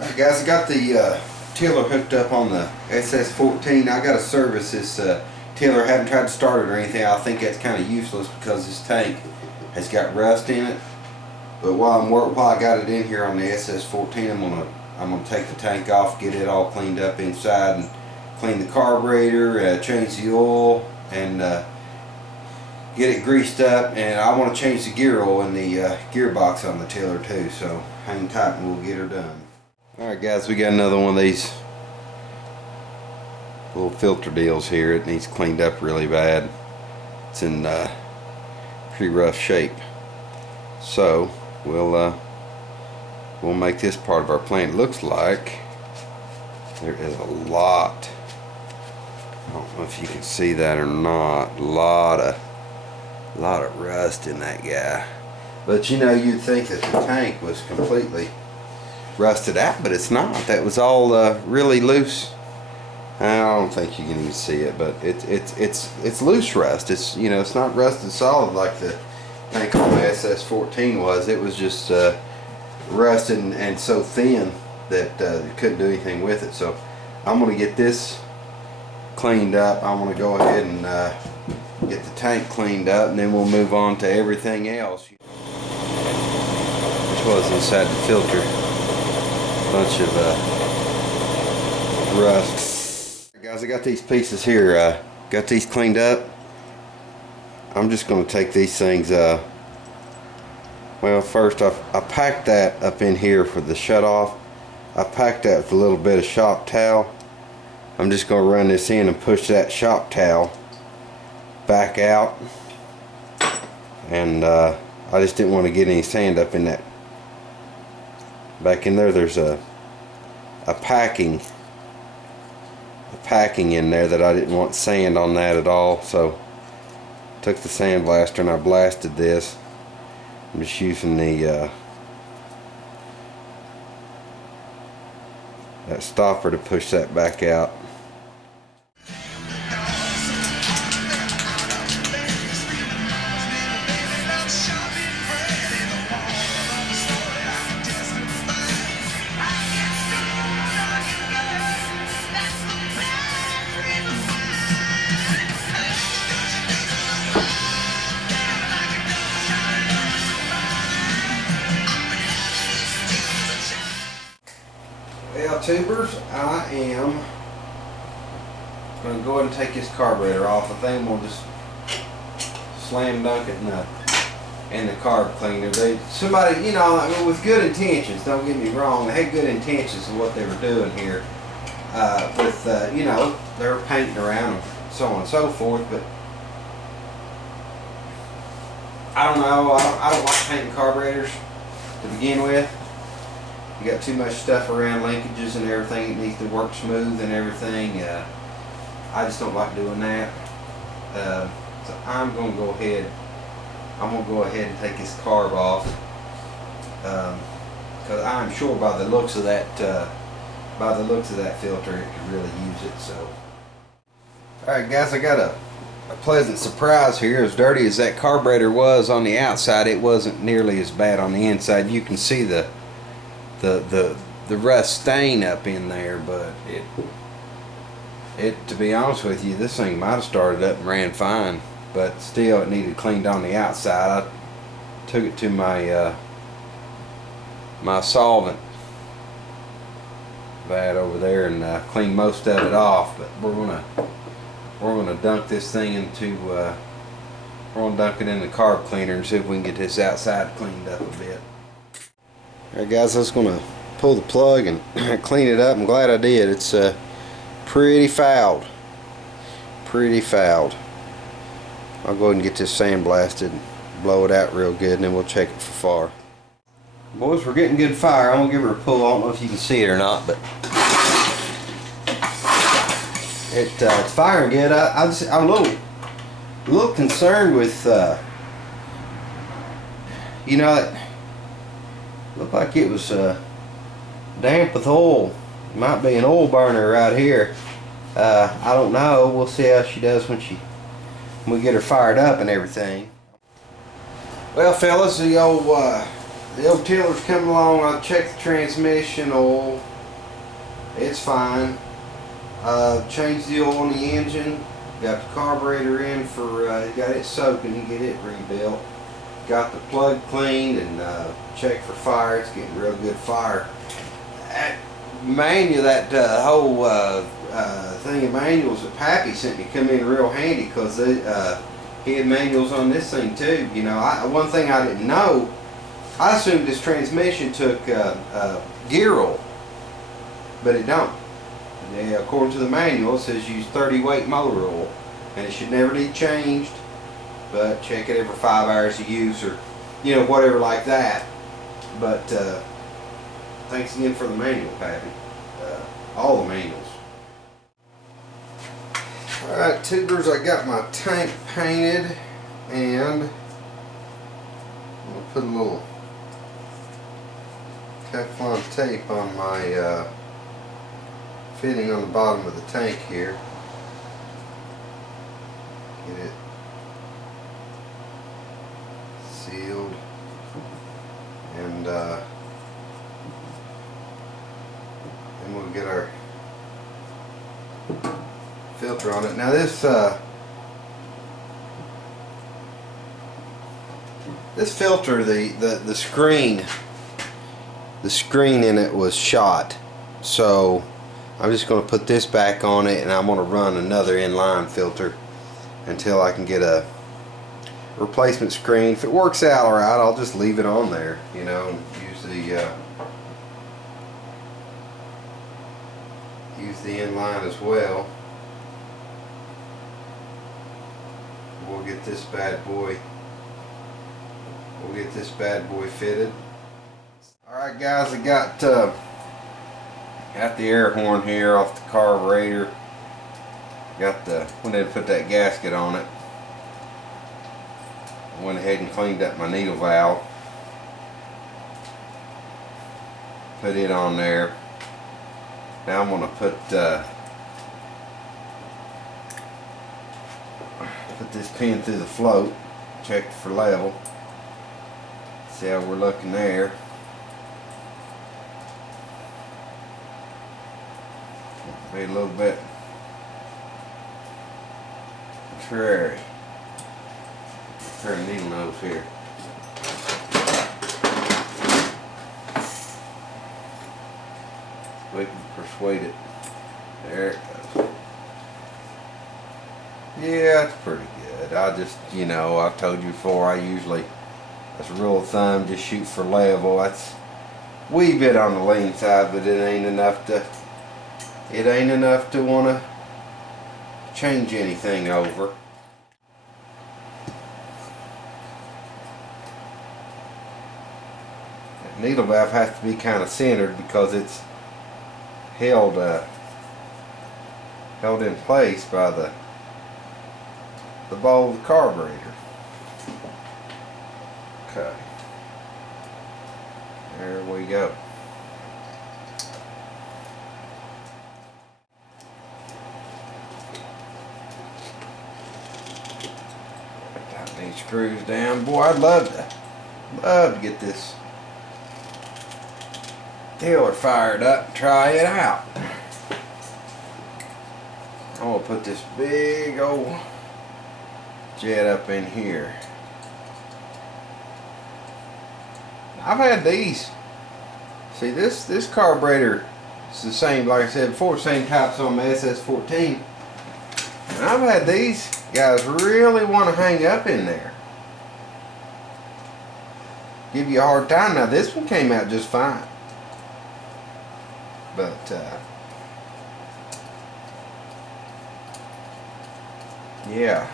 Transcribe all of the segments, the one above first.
Alright guys, I got the tiller hooked up on the SS14. I got to service this tiller. I haven't tried to start it or anything. I think that's kind of useless because this tank has got rust in it. But while I got it in here on the SS14, I'm gonna take the tank off, get it all cleaned up inside, and clean the carburetor, change the oil, and get it greased up. And I want to change the gear oil in the gearbox on the tiller too. So hang tight and we'll get her done. Alright guys, we got another one of these little filter deals here. It needs cleaned up really bad. It's in pretty rough shape. So we'll make this part of our plant. It looks like there is a lot, I don't know if you can see that or not, a lot of rust in that guy. But you know, you'd think that the tank was completely rusted out, but it's not. That was all really loose. I don't think you can even see it, but it's loose rust. It's, you know, it's not rusted solid like the tank on the SS14 was. It was just rusted and so thin that you couldn't do anything with it. So I'm going to get this cleaned up. I'm going to go ahead and get the tank cleaned up, and then we'll move on to everything else. Which was inside the filter. Bunch of rust. Guys, I got these pieces here. Got these cleaned up. I'm just going to take these things. Well, first I packed that up in here for the shut off. I packed that with a little bit of shop towel. I'm just going to run this in and push that shop towel back out. And I just didn't want to get any sand up in that. Back in there, there's a packing in there that I didn't want sand on that at all. So took the sand blaster and I blasted this. I'm just using the that stopper to push that back out. Well, tubers, I am going to go ahead and take this carburetor off. I think I'm going to just slam dunk it in the carb cleaner. Somebody, you know, I mean, with good intentions, don't get me wrong, they had good intentions of what they were doing here. You know, they were painting around and so on and so forth, but I don't know, I don't like painting carburetors to begin with. You got too much stuff around linkages and everything. It needs to work smooth and everything. I just don't like doing that. So I'm going to go ahead. I'm going to go ahead and take this carb off because I'm sure by the looks of that filter, it could really use it. So, all right, guys, I got a pleasant surprise here. As dirty as that carburetor was on the outside, it wasn't nearly as bad on the inside. You can see the rust stain up in there, but to be honest with you, this thing might have started up and ran fine, but still it needed cleaned on the outside. I took it to my my solvent vat over there and cleaned most of it off, but we're gonna dunk this thing into we're gonna dunk it in the carb cleaner and see if we can get this outside cleaned up a bit. Alright guys, I was going to pull the plug and clean it up. I'm glad I did. It's pretty fouled. Pretty fouled. I'll go ahead and get this sandblasted, blow it out real good, and then we'll check it for fire. Boys, we're getting good fire. I'm going to give her a pull. I don't know if you can see it or not, but it's firing good. I'm a little concerned with, you know, it looked like it was damp with oil. It might be an oil burner right here. I don't know. We'll see how she does when we get her fired up and everything. Well, fellas, the old the old tiller's coming along. I've checked the transmission oil. It's fine. Changed the oil in the engine. Got the carburetor in for, got it soaking and get it rebuilt. Got the plug cleaned and checked for fire. It's getting real good fire. That manual, that whole thing of manuals that Pappy sent me come in real handy, because he had manuals on this thing too. You know, one thing I didn't know, I assumed this transmission took gear oil, but it don't. Yeah, according to the manual, it says use 30 weight motor oil, and it should never need changed, but check it every 5 hours of use, or you know, whatever like that. But thanks again for the manual, Pappy. All the manuals. Alright, tubers, I got my tank painted, and I'm going to put a little Teflon tape on my fitting on the bottom of the tank here. Get it sealed, and then we'll get our filter on it. Now this filter, the screen in it was shot, so I'm just going to put this back on it, and I'm going to run another inline filter until I can get a replacement screen. If it works out alright, I'll just leave it on there, you know, and use the inline as well. We'll get this bad boy fitted. Alright guys, I got the air horn here off the carburetor. Went ahead and put that gasket on it. Went ahead and cleaned up my needle valve. Put it on there. Now I'm going to put this pin through the float. Check for level. See how we're looking there. Be a little bit contrary. Turn the needle nose here. We can persuade it. There it goes. Yeah, it's pretty good. I just, you know, I've told you before, that's a rule of thumb, just shoot for level. That's a wee bit on the lean side, but it ain't enough to want to change anything over. That needle valve has to be kind of centered because it's held in place by the ball of the carburetor. Okay, there we go. These screws down. Boy, I'd love to get this tiller fired up and try it out. I'm gonna put this big old jet up in here. I've had these. See, this carburetor is the same, like I said before, same types on my SS14. And I've had these guys really want to hang up in there. Give you a hard time. Now this one came out just fine. But yeah,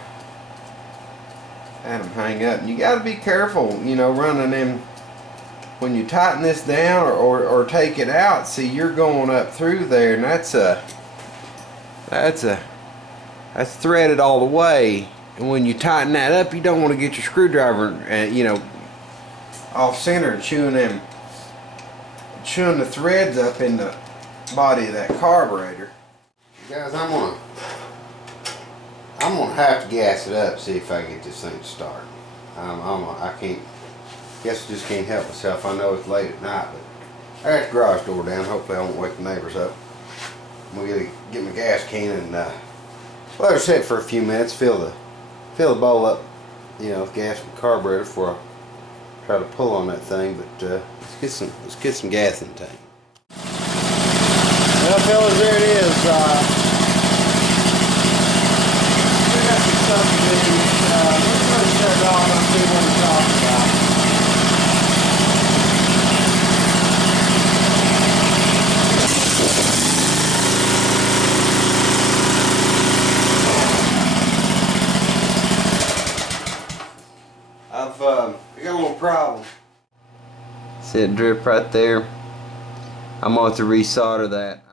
had them hang up. And you got to be careful, you know, running them. When you tighten this down or take it out, see, you're going up through there, and that's threaded all the way. And when you tighten that up, you don't want to get your screwdriver, you know, off center and chewing the threads up in the body of that carburetor. Guys, I'm gonna have to gas it up, see if I can get this thing to start. I Guess I just can't help myself. I know it's late at night, but I got the garage door down. Hopefully I won't wake the neighbors up. I'm gonna get my gas can and let her sit for a few minutes, fill the bowl up, you know, with gas and carburetor before I try to pull on that thing. But let's get some gas in the tank. Well, fellas, there it is. We got some stuff to do. Let's go and start off and see what we're talking about. I got a little problem. See it drip right there? I'm going to have to resolder that.